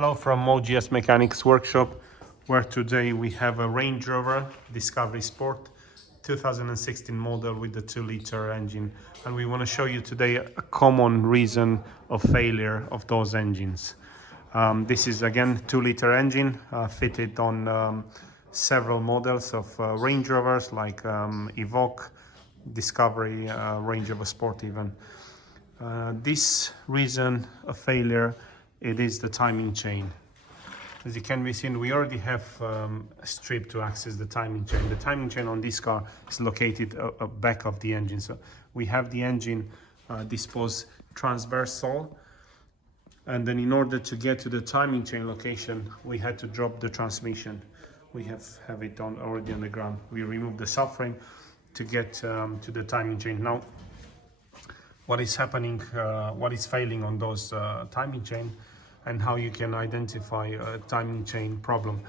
Hello from OGS Mechanics workshop, where today we have a Range Rover Discovery Sport 2016 model with the 2-liter engine, and we want to show you today a common reason of failure of those engines. This is again 2-liter engine fitted on several models of Range Rovers like Evoque, Discovery, Range Rover Sport even. This reason of failure, it is the timing chain. As you can be seen, we already have a strip to access the timing chain. The timing chain on this car is located back of the engine. So we have the engine disposed transversal, and then in order to get to the timing chain location, we had to drop the transmission. We have it already on the ground. We removed the subframe to get to the timing chain. Now, what is happening, what is failing on those timing chain, and how you can identify a timing chain problem.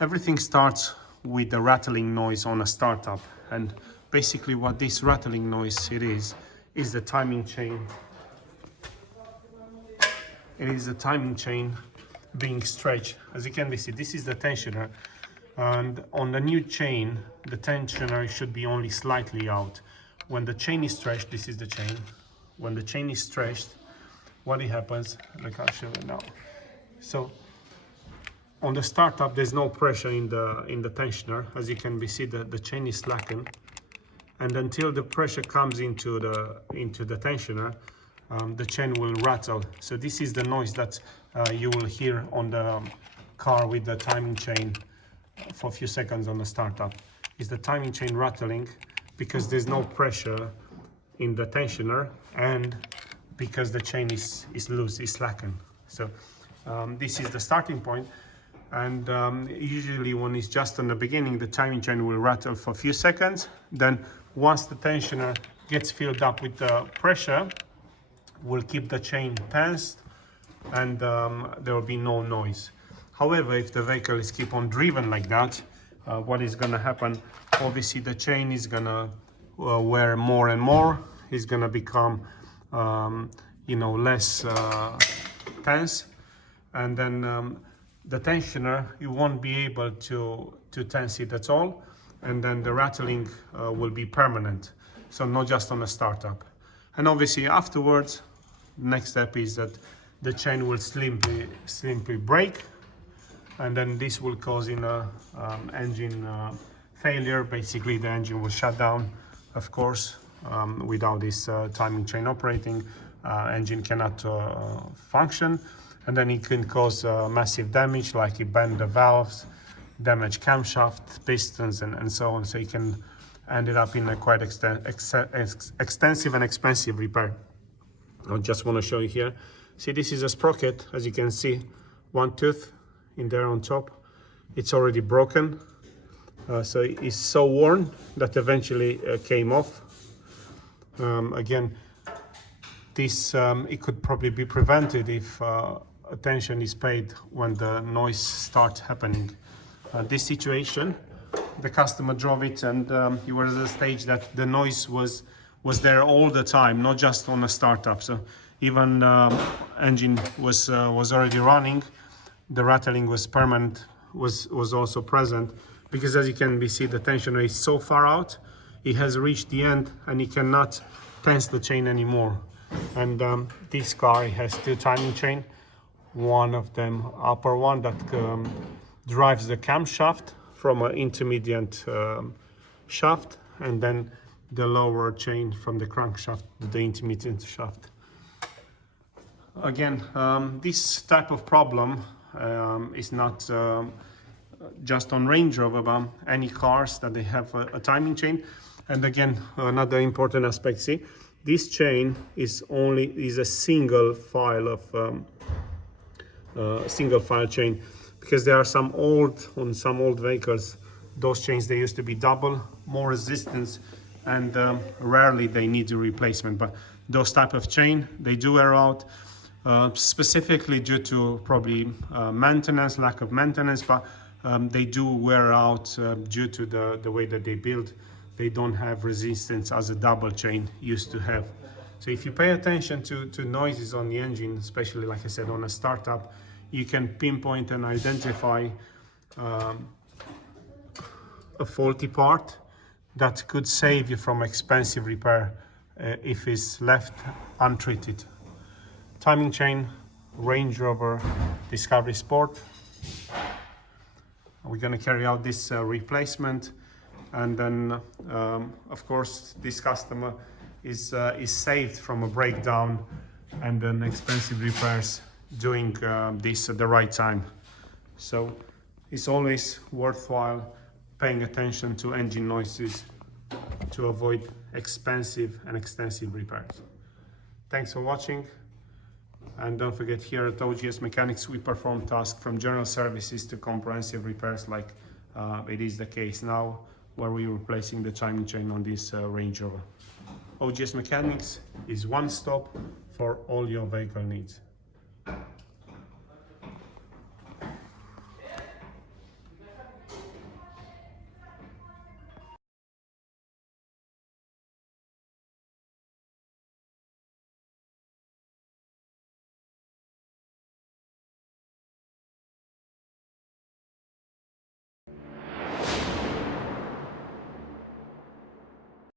Everything starts with the rattling noise on a startup, and basically what this rattling noise is the timing chain. It is the timing chain being stretched. As you can see, this is the tensioner, and on the new chain the tensioner should be only slightly out. When the chain is stretched, this is the chain. When the chain is stretched, what happens, like I'll show you now. So on the startup, there's no pressure in the tensioner. As you can see, the chain is slackened, and until the pressure comes into the tensioner, the chain will rattle. So this is the noise that you will hear on the car with the timing chain for a few seconds on the startup. Is the timing chain rattling because there's no pressure in the tensioner, and because the chain is loose, is slackened. So this is the starting point, and usually when it's just on the beginning, the timing chain will rattle for a few seconds. Then once the tensioner gets filled up with the pressure, will keep the chain tensed, and there will be no noise. However, if the vehicle is keep on driven like that, what is going to happen? Obviously the chain is going to wear more and more. It's going to become less tense, and then the tensioner, you won't be able to tense it at all, and then the rattling will be permanent, so not just on the startup. And obviously afterwards, next step is that the chain will simply break, and then this will cause engine failure. Basically the engine will shut down, of course. Without this timing chain operating, engine cannot function, and then it can cause massive damage, like it bend the valves, damage camshaft, pistons, and so on. So you can end it up in a quite extensive and expensive repair. I just want to show you here. See, this is a sprocket. As you can see, one tooth in there on top, it's already broken. So it's so worn that eventually came off. Again, this it could probably be prevented if attention is paid when the noise starts happening. This situation, the customer drove it, and he was at a stage that the noise was there all the time, not just on a startup. So even engine was already running, the rattling was permanent, was also present, because as you can see, the tensioner is so far out. It has reached the end, and it cannot tense the chain anymore. And this car has two timing chain. One of them, upper one, that drives the camshaft from an intermediate shaft, and then the lower chain from the crankshaft, the intermediate shaft. Again, this type of problem is not just on Range Rover, but any cars that they have a timing chain. And again, another important aspect, see, this chain is a single file chain, because there are some old vehicles, those chains, they used to be double, more resistance, and rarely they need a replacement. But those type of chain, they do wear out, specifically due to probably maintenance, lack of maintenance, but they do wear out due to the way that they build. They don't have resistance as a double chain used to have. So if you pay attention to noises on the engine, especially like I said on a startup, you can pinpoint and identify a faulty part that could save you from expensive repair if it's left untreated. Timing chain, Range Rover Discovery Sport. We're going to carry out this replacement, and then of course this customer is saved from a breakdown and then expensive repairs doing this at the right time. So it's always worthwhile paying attention to engine noises to avoid expensive and extensive repairs. Thanks for watching, and don't forget, here at OGS Mechanics we perform tasks from general services to comprehensive repairs, like it is the case now, where we're replacing the timing chain on this Range Rover. OGS Mechanics is one stop for all your vehicle needs.